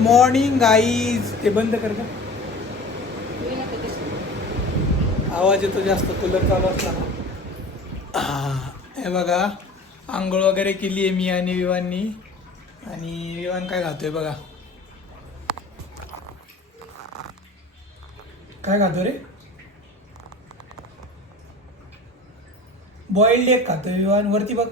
Morning guys. ते बंद कर का, आवाज येतो जास्त, कूलर चालू असला ना. हे बघा, आंघोळ वगैरे केली आहे मी आणि विवाननी. आणि विवान काय खातोय बघा, काय खातो रे, बॉइल्ड एग खातोय विवान. वरती बघ,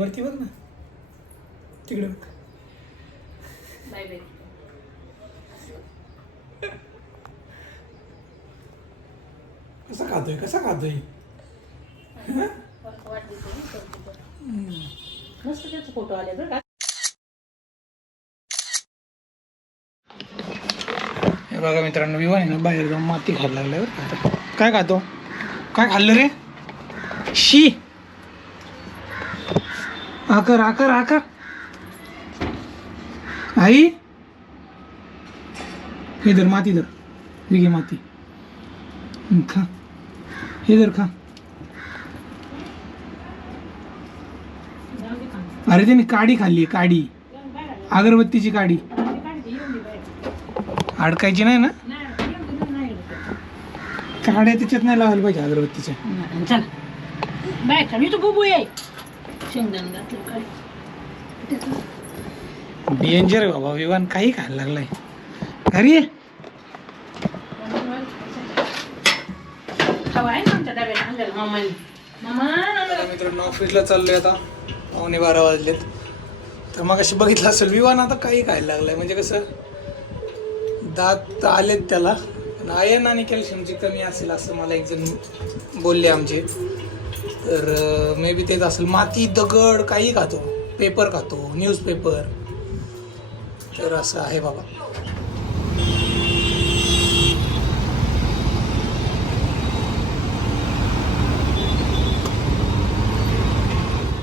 वरती बघ ना, तिकडे बघ. कसा खातोय, कसा खातोय. फोटो आले बरं का. हे बघा मित्रांनो, विवान आहे ना बाहेर जाऊन माती खायला लागल्यावर आता. काय खातो, काय खाल्लं रे, शी. आकर आकर आकर. आई हे धर, माती धर, विघे माती, खा. हे धर, खा. अरे त्याने काडी खाल्ली, काडी, अगरबत्तीची काडी. अडकायची नाही ना, काड्या त्याच्यात नाही लावायला पाहिजे अगरबत्तीच्या. डेंजर आहे बाबा, विवान काही खायला लागलाय. घरी ये. मित्रांनो ऑफिसला चाललोय आता, 11:15 वाजलेत. तर मग अशी बघितलं असेल विवान आता काही खायला लागलाय. म्हणजे कसं, दात आलेत त्याला, पण आयर्न आणि कॅल्शियमची कमी असेल असं मला एक जण बोलले आमचे. तर मे बी तेच असेल. माती, दगड काही खातो, पेपर खातो, न्यूजपेपर. तर असं आहे बाबा.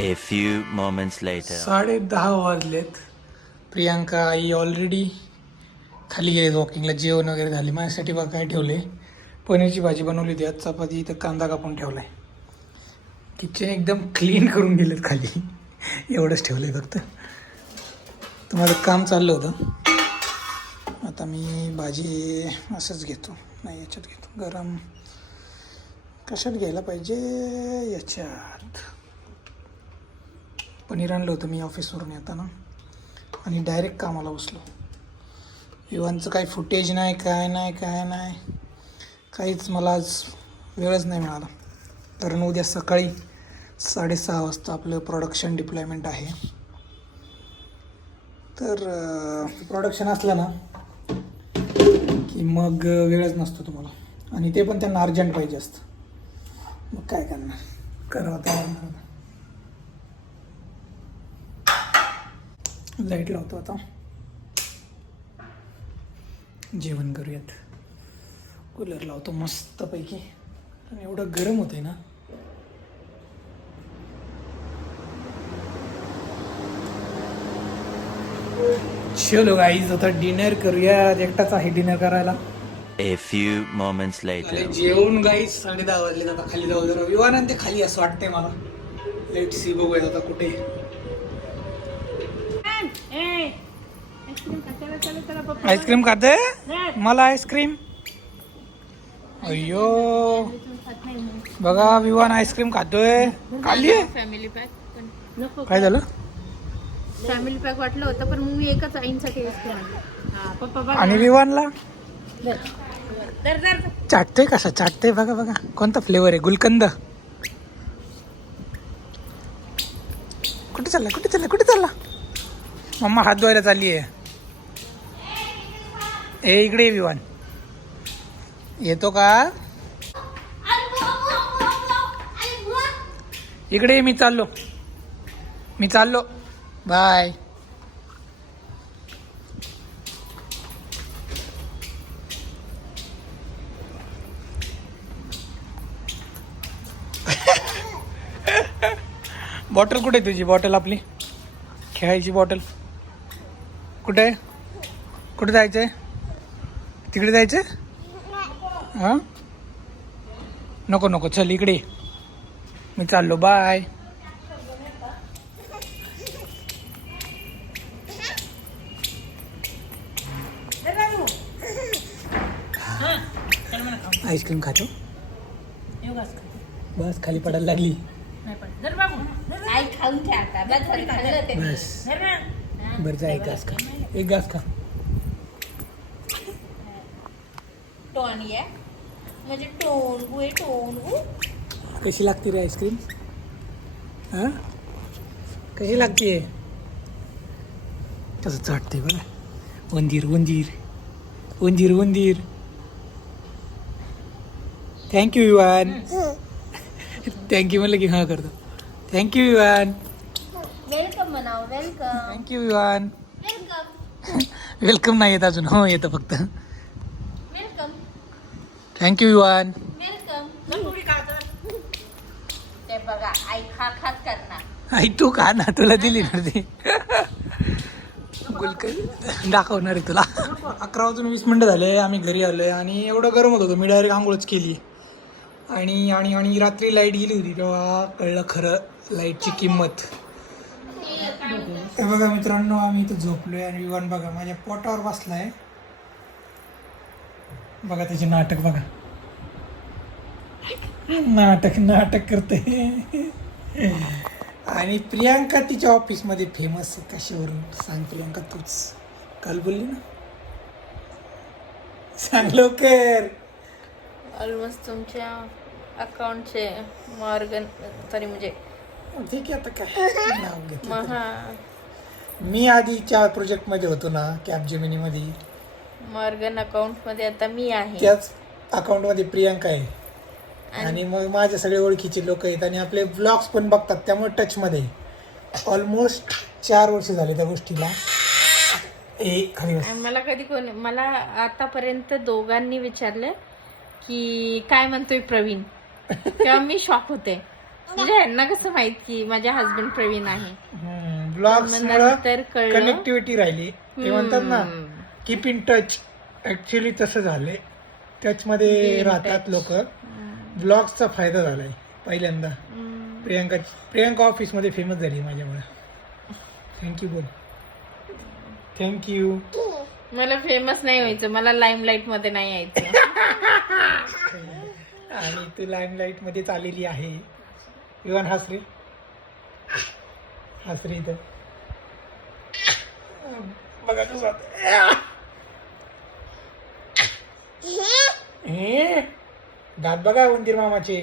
A few moments later. 10:30 वाजलेत. प्रियांका आई ऑलरेडी खाली गेले वॉकिंगला. जेवण वगैरे झाले. माझ्यासाठी बघा काय ठेवले, पनीरची भाजी बनवली होती आज, चपाती, तर कांदा कापून ठेवलाय. किचन एकदम क्लीन करून गेलेत खाली. एवढंच ठेवलंय फक्त. तर माझं काम चाललं होतं. आता मी भाजी असंच घेतो, नाही याच्यात घेतो, गरम. कशात घ्यायला पाहिजे, याच्यात. पनीर आणलं होतं मी ऑफिसवरून येताना आणि डायरेक्ट कामाला बसलो. विवानचं काही फुटेज नाही, काय नाही, काय नाही, काहीच. मला आज वेळच नाही मिळाला, कारण उद्या सकाळी 6:30 वाजता आपलं प्रोडक्शन डिप्लॉयमेंट आहे. तर प्रोडक्शन असलं ना की मग वेळच नसतो तुम्हाला, आणि ते पण त्यांना अर्जंट पाहिजे असतं. मग काय करणार, करावं तर. लाईट लावतो आता, जेवण करूयात. कूलर लावतो मस्तपैकी, आणि एवढं गरम होतंय ना. चलो गाईज, आता डिनर करूयात. एकटाच आहे डिनर करायला. A few moments later. जेवण गाईज 10:30 वाजले. आता खाली जाऊ जरा. विवान ते खाली असं वाटतंय मला. लेट सी, बघूयात आता कुठे. आईस्क्रीम खाते, मला आईस्क्रीम. अय्यो बघा, विवान आईस्क्रीम खातोय. खाली फॅमिली पॅक काय झालं, फॅमिली पॅक वाटलं होतं, पण मी एकच आईंसाठी पप्पा. आणि विवानला चाटतोय. कसा चाटतोय बघा बघा. कोणता फ्लेवर आहे, गुलकंद. कुठे चालला, कुठे चालला, कुठे चालला. मम्मा हात धुवायला चालली आहे. इकडे ये विवान, येतो का इकडे. मी चाललो, मी चाललो, बाय. बॉटल कुठे, तुझी बॉटल, आपली खेळायची बॉटल कुठे आहे. कुठे जायचंय, तिकडे जायचंय. हां नको नको, चल इकडे, मी चाललो, बाय. आईस्क्रीम खातो बस खाली पडायला लागली आई खाऊन घ्या आता. बस झालं, खाल्लं ते. बस बरं जा एक घास खा एक घास खा टोन आहे म्हणजे टोनगू आहे टोनगू. कशी लागते रे आईस्क्रीम हां कशी लागते कसं चाटते बघा उंदीर उंदीर उंदीर उंदीर थँक्यू विवान थँक्यू म्हणलं की हां करतो थँक्यू विवान वेलकम म्हणाव welcome thank you Vivaan welcome welcome नाही येत अजून हो येतं फक्त वेलकम थँक्यू विवान वेलकम. ते बघा आई खा खात करणार. आई तू खा ना तुला दिली ना ती गुलकंद दाखवणार आहे तुला 11:20 झाले आम्ही घरी आलोय आणि एवढं गरम होत होतं मी डायरेक्ट आंघोळच केली आणि आणि आणि रात्री लाईट गेली होती तेव्हा कळलं खरं लाईटची किंमत. हे बघा मित्रांनो आम्ही इथं झोपलोय आणि विवान बघा माझ्या पोटावर बसलाय बघा त्याचे नाटक बघा नाटक नाटक करते आणि प्रियांका तिच्या ऑफिसमध्ये फेमस आहे कशावरून सांग प्रियांका तूच काल बोलली ना सांग लवकर. ऑलमोस्ट तुमच्या अकाउंटचे मॉर्गन तरी म्हणजे ठीक आहे आता काय नाव घेतलं तरी. महा मी आधीच्या प्रोजेक्टमध्ये होतो ना कॅपजेमिनीमध्ये मॉर्गन अकाउंटमध्ये आता मी आहे. त्याच अकाउंटमध्ये प्रियांका आहे आणि मग माझे सगळे ओळखीचे लोक आहेत आणि आपले ब्लॉग्स पण बघतात त्यामुळे टचमध्ये ऑलमोस्ट 4 वर्ष झाले त्या गोष्टीला. खाली बस. आणि मला कधी कोणी मला आतापर्यंत दोघांनी विचारलं की काय म्हणतोय प्रवीण तेव्हा मी शॉक होते म्हणजे ह्यांना कसं माहित की माझ्या हस्बंड प्रवीण आहे. ब्लॉग्स नंतर कळलं कनेक्टिव्हिटी राहिली ते म्हणतात ना कीप इन टच ऍक्च्युली तसं झालंय टचमध्ये राहतात लोक. ब्लॉग्सचा फायदा झालाय पहिल्यांदा. प्रियांका ऑफिसमध्ये फेमस झाली माझ्यामुळे. थँक्यू बोल थँक्यू. मला फेमस नाही व्हायचं मला लाईमलाईट मध्ये नाही यायचं. आणि तू लाईमलाईट मध्येच आलेली आहे. विवान हासरे हासरे इथं बघा तू हे दात बघा उंदीर मामाचे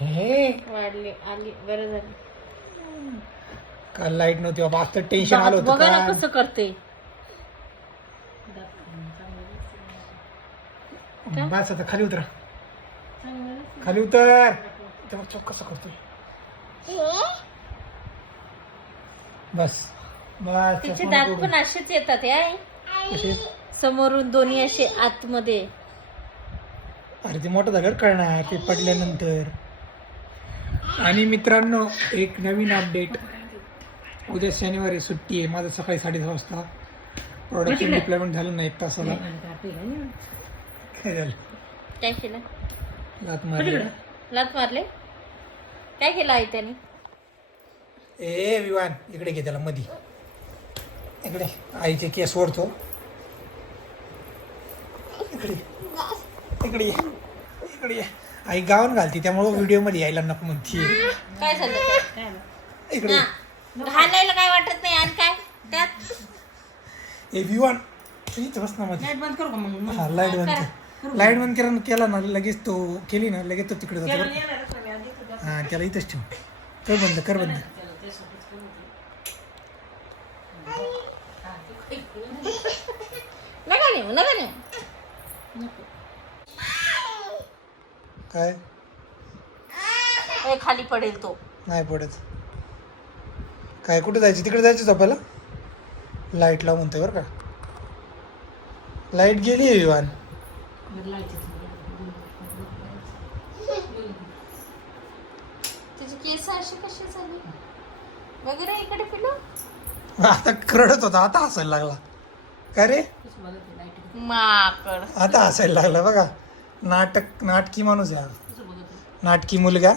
हे वाढले आली बरं झालं. काल लाईट नव्हती बाबा असं टेन्शन आलं बघा ना होतं कसं करते. बस आता खाली उतरा खाली उतर तेव्हा चौक कसं करतोय बस बस तिचे दात पण असेच येतात याय कसे समोरून दोन्ही असे आतमध्ये. अरे ते मोठं झाल्यावर कळणार ते पडल्यानंतर. आणि मित्रांनो एक नवीन अपडेट उद्या शनिवारी सुट्टी आहे माझं सकाळी 6:30 वाजता प्रोडक्शन डिप्लॉयमेंट झालं नाही 1 तासाला. काय झालं काय केलं लात मारली लात मारले काय केलं आई त्याने. ए विवान इकडे घे त्याला मधी इकडे आईचे केस ओढतो इकडे इकडे ये इकडे ये. आई गाऊन घालती त्यामुळे व्हिडिओ मध्ये यायला नको म्हणते. काय झालं इकडे घालायला काय वाटत नाही आणि काय त्यात. ए विवान तू इथं बस ना मध्ये. लाईट बंद करू का मग. हा लाईट बंद कर लाईट बंद केला ना लगेच तो केली ना लगेच तो तिकडे जातो बरं का? हा त्याला इथंच ठेव कर बंद कर बंद. नका नेऊ काय खाली पडेल तो. नाही पडत काय कुठे जायचं तिकडे जायचं झोपायला. लाईट लाव म्हणतोय बरं का लाईट गेली आहे विवान. तुझी केस अशी कशी झाली वगैरे इकडे पिलो. आता रडत होता आता हसायला लागला काय रे माकड आता हसायला लागला बघा. नाटकी माणूस आहे हा. नाटकी मुलगा